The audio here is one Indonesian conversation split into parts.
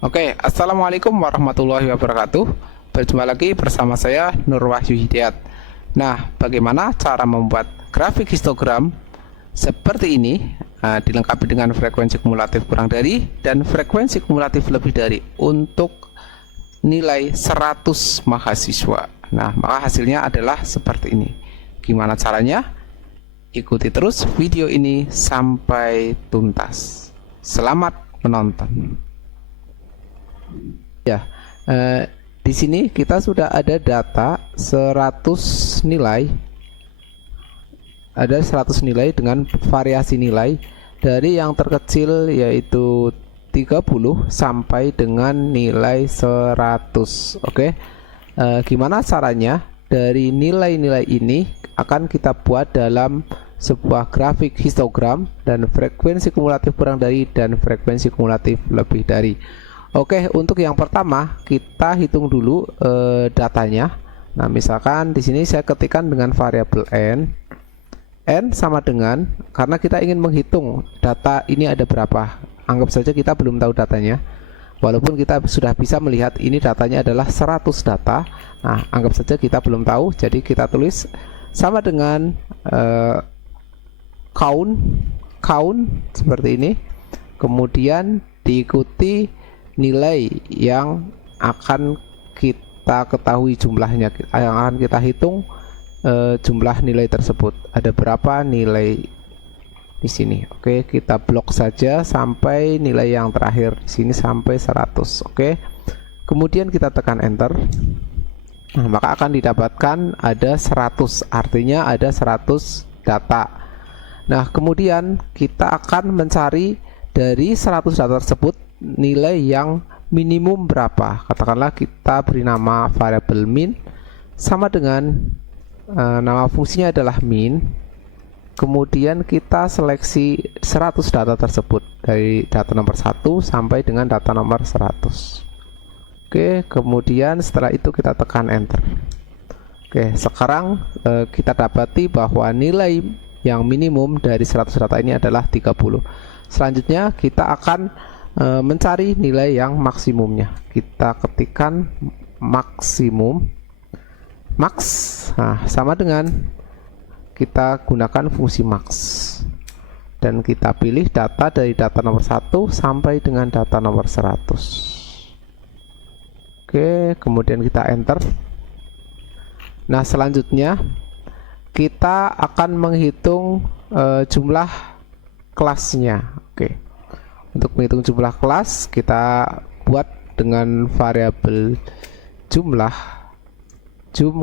Oke, assalamualaikum warahmatullahi wabarakatuh. Berjumpa lagi bersama saya Nur Wahyu Hidayat. Nah, bagaimana cara membuat grafik histogram seperti ini, dilengkapi dengan frekuensi kumulatif kurang dari dan frekuensi kumulatif lebih dari untuk nilai 100 mahasiswa. Nah, maka hasilnya adalah seperti ini. Gimana caranya? Ikuti terus video ini sampai tuntas. Selamat menonton. Ya, di sini kita sudah ada data 100 nilai. Ada 100 nilai dengan variasi nilai dari yang terkecil yaitu 30 sampai dengan nilai 100. Oke. Gimana caranya? Dari nilai-nilai ini akan kita buat dalam sebuah grafik histogram dan frekuensi kumulatif kurang dari dan frekuensi kumulatif lebih dari. Oke, untuk yang pertama kita hitung dulu datanya. Nah, misalkan di sini saya ketikkan dengan variabel n sama dengan, karena kita ingin menghitung data ini ada berapa. Anggap saja kita belum tahu datanya. Walaupun kita sudah bisa melihat ini datanya adalah 100 data. Nah, anggap saja kita belum tahu, jadi kita tulis sama dengan count seperti ini. Kemudian diikuti nilai yang akan kita ketahui jumlahnya, yang akan kita hitung jumlah nilai tersebut. Ada berapa nilai di sini? Oke, kita blok saja sampai nilai yang terakhir di sini sampai 100. Oke. Kemudian kita tekan enter. Nah, maka akan didapatkan ada 100, artinya ada 100 data. Nah, kemudian kita akan mencari dari 100 data tersebut nilai yang minimum berapa. Katakanlah kita beri nama variabel min sama dengan nama fungsinya adalah min. Kemudian kita seleksi 100 data tersebut dari data nomor 1 sampai dengan data nomor 100. Oke, kemudian setelah itu kita tekan enter. Oke, sekarang kita dapati bahwa nilai yang minimum dari 100 data ini adalah 30. Selanjutnya kita akan mencari nilai yang maksimumnya. Kita ketikkan maksimum max. Nah, sama dengan kita gunakan fungsi max dan kita pilih data dari data nomor 1 sampai dengan data nomor 100. Oke, kemudian kita enter. Nah, selanjutnya kita akan menghitung jumlah kelasnya. Oke. Untuk menghitung jumlah kelas, kita buat dengan variabel jumlah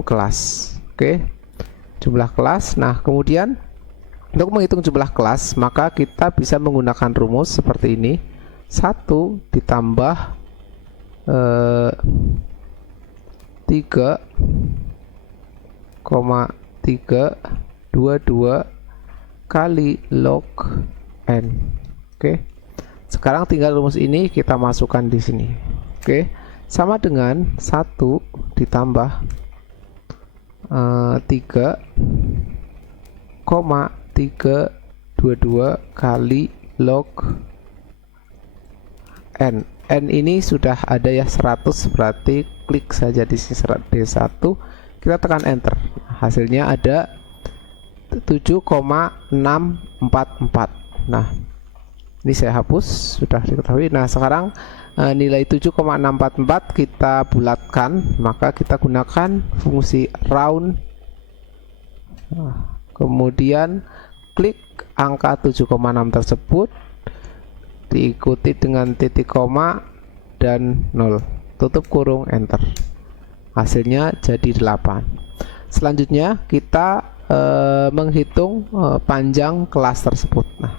kelas. Oke, jumlah kelas. Nah, kemudian untuk menghitung jumlah kelas, maka kita bisa menggunakan rumus seperti ini. 1 ditambah 3,322 kali log n. Oke. Sekarang tinggal rumus ini kita masukkan di sini. Oke, sama dengan 1 ditambah 3,322 kali log n. N ini sudah ada ya 100, berarti klik saja di sini D1, kita tekan enter. Hasilnya ada 7,644. Nah, ini saya hapus, sudah diketahui. Nah, sekarang nilai 7,644 kita bulatkan, maka kita gunakan fungsi round. Kemudian klik angka 7,6 tersebut, diikuti dengan titik koma dan 0, tutup kurung, enter. Hasilnya jadi 8. Selanjutnya kita menghitung panjang kelas tersebut. Nah,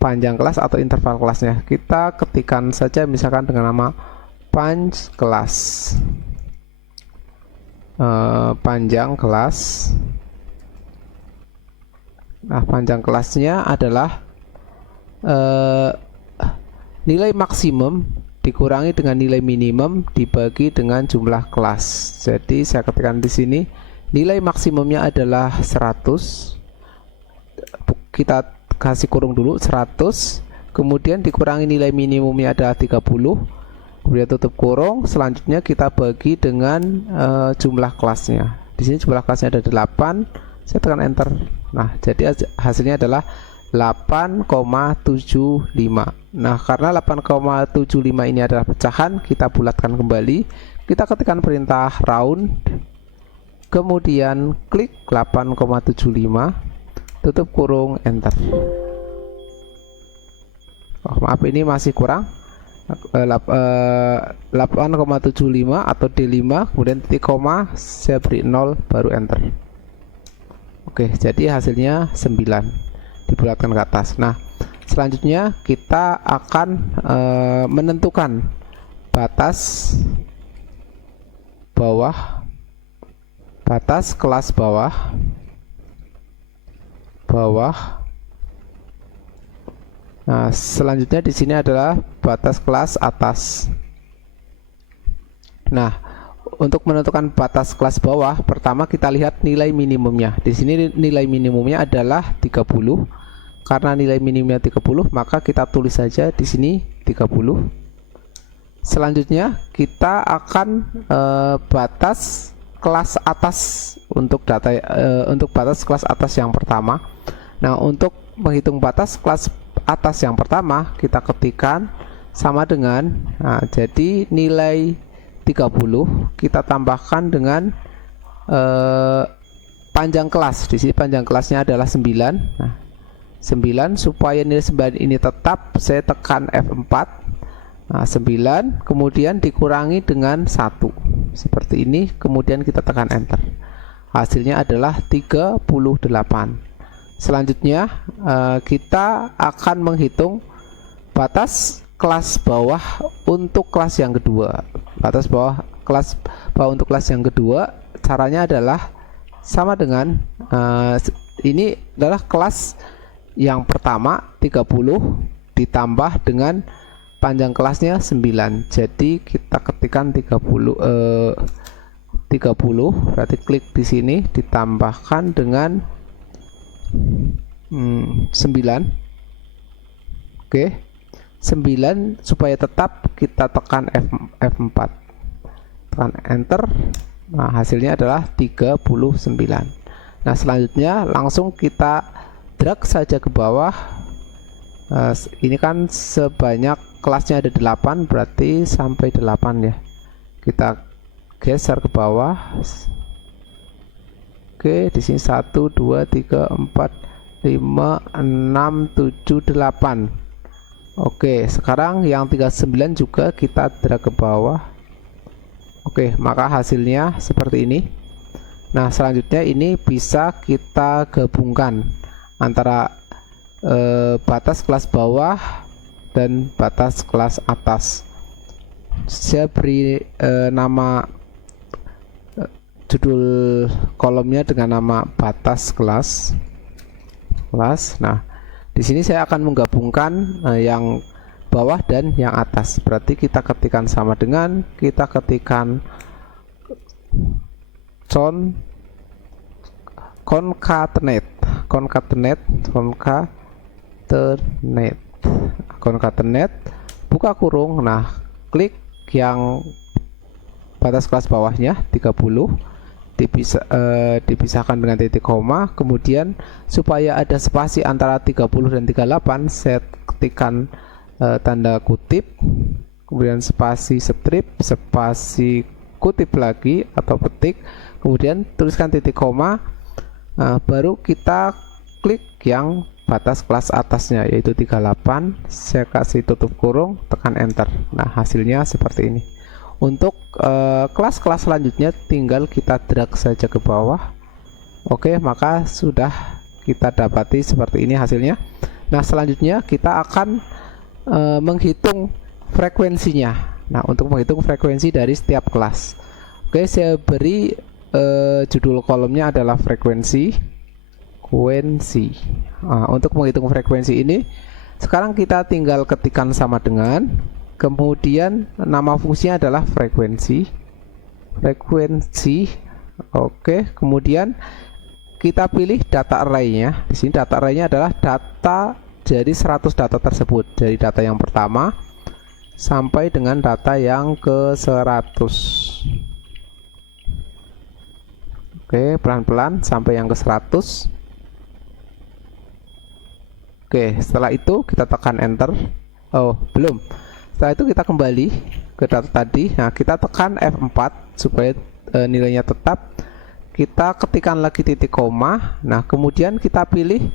panjang kelas atau interval kelasnya kita ketikkan saja misalkan dengan nama panj kelas. Panjang kelas. Nah, panjang kelasnya adalah nilai maksimum dikurangi dengan nilai minimum dibagi dengan jumlah kelas. Jadi saya ketikkan di sini nilai maksimumnya adalah 100. Kita kasih kurung dulu 100 kemudian dikurangi nilai minimumnya adalah 30, kemudian tutup kurung. Selanjutnya kita bagi dengan jumlah kelasnya. Di sini jumlah kelasnya ada 8, saya tekan enter. Nah, jadi hasilnya adalah 8,75. Nah, karena 8,75 ini adalah pecahan, kita bulatkan kembali. Kita ketikkan perintah round, kemudian klik 8,75, tutup kurung, enter. Oh, maaf, ini masih kurang. 8,75 atau D5, kemudian titik koma, saya beri 0, baru enter. Oke, jadi hasilnya 9, dibulatkan ke atas. Nah, selanjutnya kita akan menentukan batas bawah, batas kelas bawah. Nah, selanjutnya di sini adalah batas kelas atas. Nah, untuk menentukan batas kelas bawah, pertama kita lihat nilai minimumnya. Di sini nilai minimumnya adalah 30. Karena nilai minimumnya 30, maka kita tulis saja di sini 30. Selanjutnya kita akan batas kelas atas untuk data untuk batas kelas atas yang pertama. Nah, untuk menghitung batas kelas atas yang pertama, kita ketikkan sama dengan, nah, jadi nilai 30 kita tambahkan dengan panjang kelas. Di sini panjang kelasnya adalah 9. Nah, 9, supaya nilai 9 ini tetap, saya tekan F4. Nah, 9 kemudian dikurangi dengan 1 seperti ini, kemudian kita tekan enter. Hasilnya adalah 38. Selanjutnya kita akan menghitung batas kelas bawah untuk kelas yang kedua. Batas bawah kelas bawah untuk kelas yang kedua, caranya adalah sama dengan ini adalah kelas yang pertama 30 ditambah dengan panjang kelasnya 9. Jadi kita ketikkan 30 berarti klik di sini ditambahkan dengan 9. Oke, 9, supaya tetap kita tekan F4, tekan enter. Nah, hasilnya adalah 39. Nah, selanjutnya langsung kita drag saja ke bawah. Ini kan sebanyak kelasnya ada 8, berarti sampai 8 ya. Kita geser ke bawah. Oke, di sini 1, 2, 3, 4, 5, 6, 7, 8. Oke, sekarang yang 39 juga kita drag ke bawah. Oke, maka hasilnya seperti ini. Nah, selanjutnya ini bisa kita gabungkan antara batas kelas bawah dan batas kelas atas. Saya beri nama judul kolomnya dengan nama batas kelas. Nah, di sini saya akan menggabungkan yang bawah dan yang atas. Berarti kita ketikkan sama dengan, kita ketikkan concatenate, buka kurung. Nah, klik yang batas kelas bawahnya 30, dipisahkan dengan titik koma, kemudian supaya ada spasi antara 30 dan 38, saya ketikkan tanda kutip, kemudian spasi strip, spasi kutip lagi atau petik, kemudian tuliskan titik koma. Baru kita klik yang batas kelas atasnya yaitu 38, saya kasih tutup kurung, tekan enter. Nah, hasilnya seperti ini. Untuk kelas-kelas selanjutnya tinggal kita drag saja ke bawah. Oke, maka sudah kita dapati seperti ini hasilnya. Nah, selanjutnya kita akan menghitung frekuensinya. Nah, untuk menghitung frekuensi dari setiap kelas, oke, saya beri judul kolomnya adalah frekuensi. Untuk menghitung frekuensi ini, sekarang kita tinggal ketikkan sama dengan, kemudian nama fungsinya adalah frekuensi. Oke, kemudian kita pilih data array-nya. Di sini data array-nya adalah data jadi 100 data tersebut, dari data yang pertama sampai dengan data yang ke 100. Oke, pelan-pelan sampai yang ke 100. Oke, setelah itu kita tekan enter. Oh, belum. Setelah itu kita kembali ke data tadi. Nah, kita tekan F4 supaya nilainya tetap. Kita ketikkan lagi titik koma. Nah, kemudian kita pilih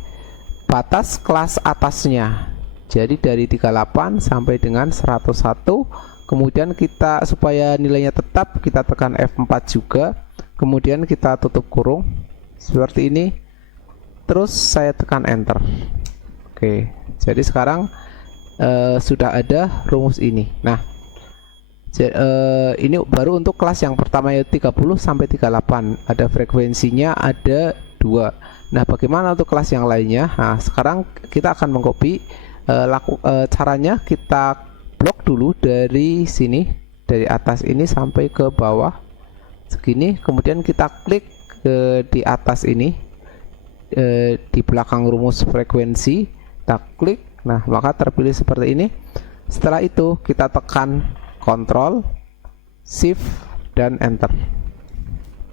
batas kelas atasnya. Jadi dari 38 sampai dengan 101. Kemudian kita, supaya nilainya tetap, kita tekan F4 juga. Kemudian kita tutup kurung seperti ini. Terus saya tekan enter. Oke, jadi sekarang sudah ada rumus ini. Nah, ini baru untuk kelas yang pertama, yaitu 30 sampai 38. Ada frekuensinya ada 2. Nah, bagaimana untuk kelas yang lainnya? Nah, sekarang kita akan mengcopy. Caranya kita blok dulu dari sini, dari atas ini sampai ke bawah segini. Kemudian kita klik di atas ini, di belakang rumus frekuensi. Kita klik, nah maka terpilih seperti ini. Setelah itu kita tekan Ctrl, Shift, dan Enter.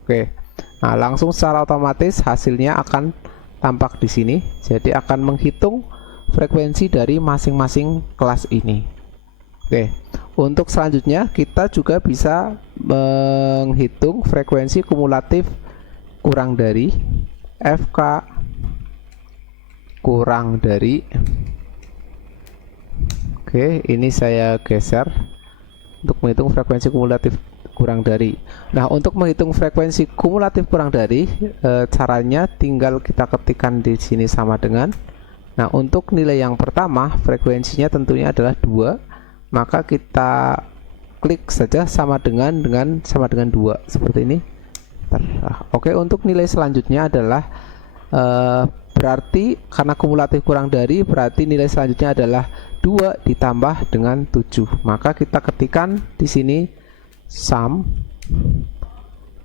Oke, nah langsung secara otomatis hasilnya akan tampak di sini. Jadi akan menghitung frekuensi dari masing-masing kelas ini. Oke, untuk selanjutnya kita juga bisa menghitung frekuensi kumulatif kurang dari FK kurang dari. Oke, ini saya geser untuk menghitung frekuensi kumulatif kurang dari. Nah, untuk menghitung frekuensi kumulatif kurang dari, caranya tinggal kita ketikkan di sini sama dengan. Nah, untuk nilai yang pertama frekuensinya tentunya adalah 2, maka kita klik saja sama dengan 2 seperti ini. Oke, untuk nilai selanjutnya adalah berarti karena kumulatif kurang dari, berarti nilai selanjutnya adalah 2 ditambah dengan 7. Maka kita ketikkan di sini sum,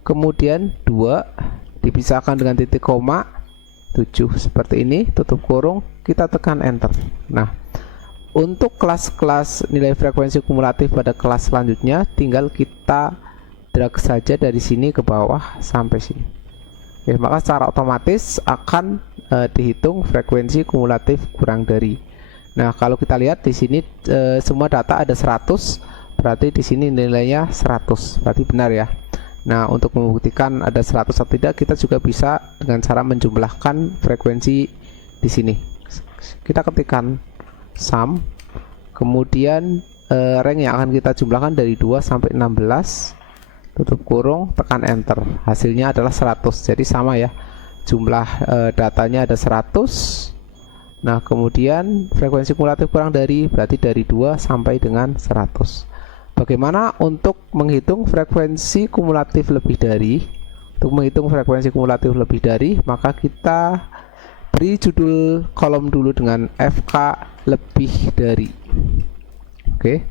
kemudian 2 dipisahkan dengan titik koma 7 seperti ini, tutup kurung, kita tekan enter. Nah, untuk kelas-kelas nilai frekuensi kumulatif pada kelas selanjutnya tinggal kita drag saja dari sini ke bawah sampai sini. Oke, maka secara otomatis akan dihitung frekuensi kumulatif kurang dari. Nah, kalau kita lihat di sini semua data ada 100, berarti di sini nilainya 100, berarti benar ya. Nah, untuk membuktikan ada 100 atau tidak, kita juga bisa dengan cara menjumlahkan frekuensi di sini. Kita ketikkan sum, kemudian rank yang akan kita jumlahkan dari 2 sampai 16, tutup kurung, tekan enter. Hasilnya adalah 100. Jadi sama ya, jumlah datanya ada 100. Nah, kemudian frekuensi kumulatif kurang dari berarti dari 2 sampai dengan 100. Bagaimana untuk menghitung frekuensi kumulatif lebih dari? Untuk menghitung frekuensi kumulatif lebih dari, maka kita beri judul kolom dulu dengan FK lebih dari. Oke.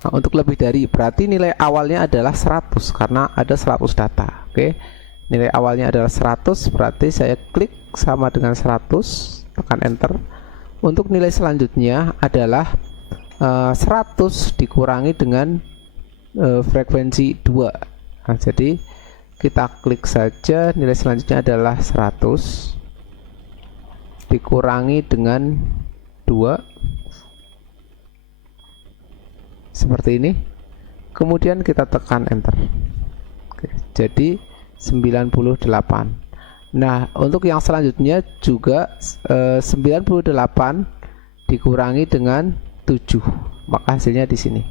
Nah, untuk lebih dari berarti nilai awalnya adalah 100 karena ada 100 data. Oke. Nilai awalnya adalah 100, berarti saya klik sama dengan 100, tekan enter. Untuk nilai selanjutnya adalah 100 dikurangi dengan frekuensi 2. Nah, jadi kita klik saja, nilai selanjutnya adalah 100 dikurangi dengan 2 seperti ini. Kemudian kita tekan enter. Oke, jadi 98. Nah, untuk yang selanjutnya juga 98 dikurangi dengan 7, maka hasilnya di sini.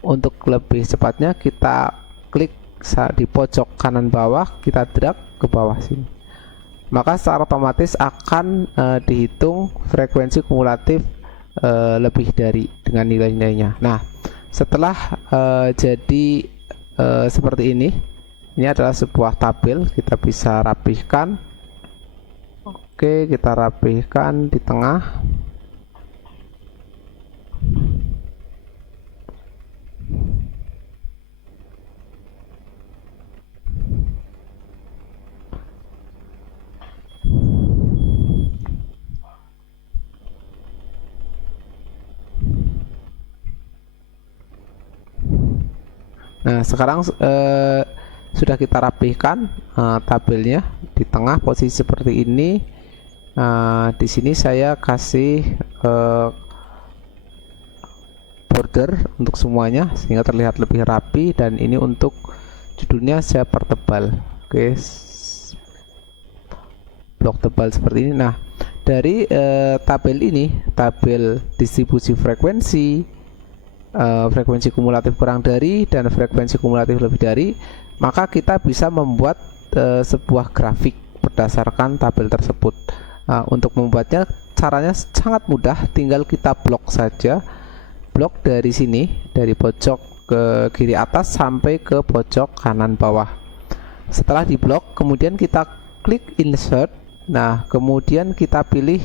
Untuk lebih cepatnya kita klik di pojok kanan bawah, kita drag ke bawah sini. Maka secara otomatis akan dihitung frekuensi kumulatif lebih dari dengan nilai-nilainya. Nah, setelah jadi seperti ini adalah sebuah tabel, kita bisa rapihkan. Oke, kita rapihkan di tengah. Nah, sekarang sudah kita rapihkan tabelnya di tengah posisi seperti ini. Di sini saya kasih border untuk semuanya sehingga terlihat lebih rapi, dan ini untuk judulnya saya pertebal. Oke, blok tebal seperti ini. Nah, dari tabel ini, tabel distribusi frekuensi, frekuensi kumulatif kurang dari dan frekuensi kumulatif lebih dari, maka kita bisa membuat sebuah grafik berdasarkan tabel tersebut. Untuk membuatnya caranya sangat mudah, tinggal kita blok saja, blok dari sini, dari pojok ke kiri atas sampai ke pojok kanan bawah. Setelah diblok, kemudian kita klik insert. Nah, kemudian kita pilih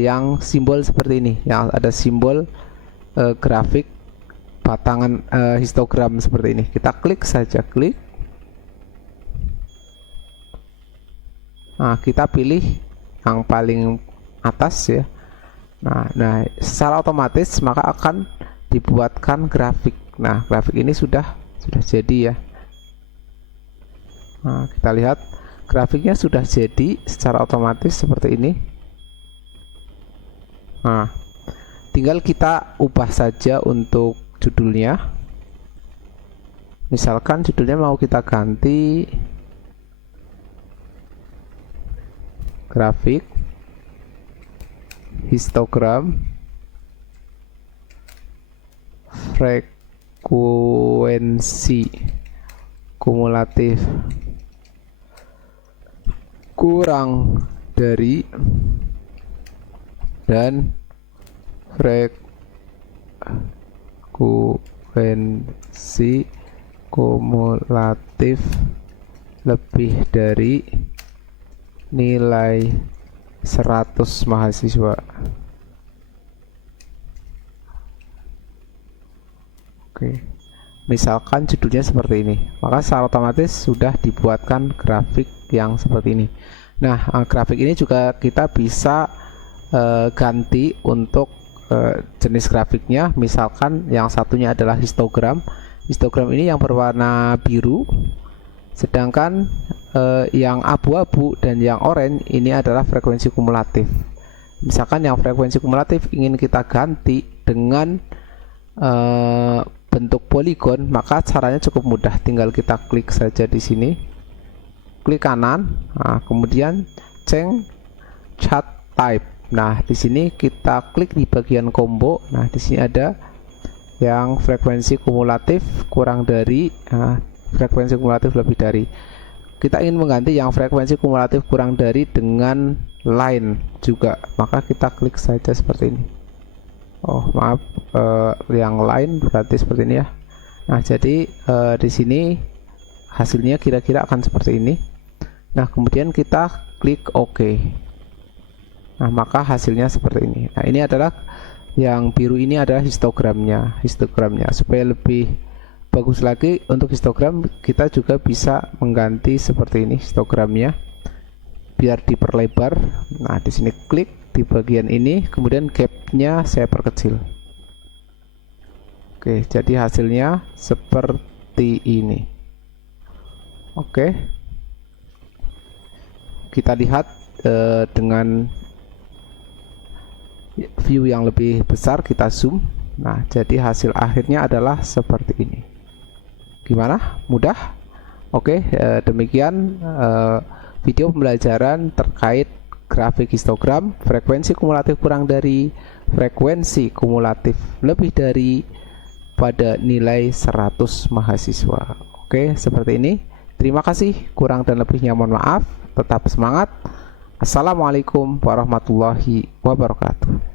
yang simbol seperti ini, yang ada simbol grafik batangan histogram seperti ini. Kita klik saja, klik. Nah, kita pilih yang paling atas ya. Nah, secara otomatis maka akan dibuatkan grafik. Nah, grafik ini sudah jadi ya. Nah, kita lihat grafiknya sudah jadi secara otomatis seperti ini. Nah, tinggal kita ubah saja untuk judulnya. Misalkan judulnya mau kita ganti grafik histogram frekuensi kumulatif kurang dari dan frekuensi kumulatif lebih dari nilai 100 mahasiswa. Oke, misalkan judulnya seperti ini, maka secara otomatis sudah dibuatkan grafik yang seperti ini. Nah, grafik ini juga kita bisa ganti untuk jenis grafiknya. Misalkan yang satunya adalah histogram. Histogram ini yang berwarna biru, sedangkan yang abu-abu dan yang oranye ini adalah frekuensi kumulatif. Misalkan yang frekuensi kumulatif ingin kita ganti dengan bentuk poligon, maka caranya cukup mudah, tinggal kita klik saja di sini, klik kanan, kemudian change chart type. Nah, di sini kita klik di bagian combo. Nah, di sini ada yang frekuensi kumulatif kurang dari, frekuensi kumulatif lebih dari. Kita ingin mengganti yang frekuensi kumulatif kurang dari dengan line juga, maka kita klik saja seperti ini. Oh, maaf, yang line berarti seperti ini ya. Nah, jadi di sini hasilnya kira-kira akan seperti ini. Nah, kemudian kita klik OK. Nah, maka hasilnya seperti ini. Nah, ini adalah yang biru, ini adalah histogramnya. Supaya lebih bagus lagi untuk histogram, kita juga bisa mengganti seperti ini histogramnya biar diperlebar. Nah, di sini klik di bagian ini, kemudian gapnya saya perkecil. Oke, jadi hasilnya seperti ini. Oke, kita lihat dengan view yang lebih besar, kita zoom. Nah, jadi hasil akhirnya adalah seperti ini. Gimana? Mudah? Oke, demikian video pembelajaran terkait grafik histogram, frekuensi kumulatif kurang dari, frekuensi kumulatif lebih dari pada nilai 100 mahasiswa. Oke, seperti ini. Terima kasih, kurang dan lebihnya mohon maaf. Tetap semangat. Assalamualaikum warahmatullahi wabarakatuh.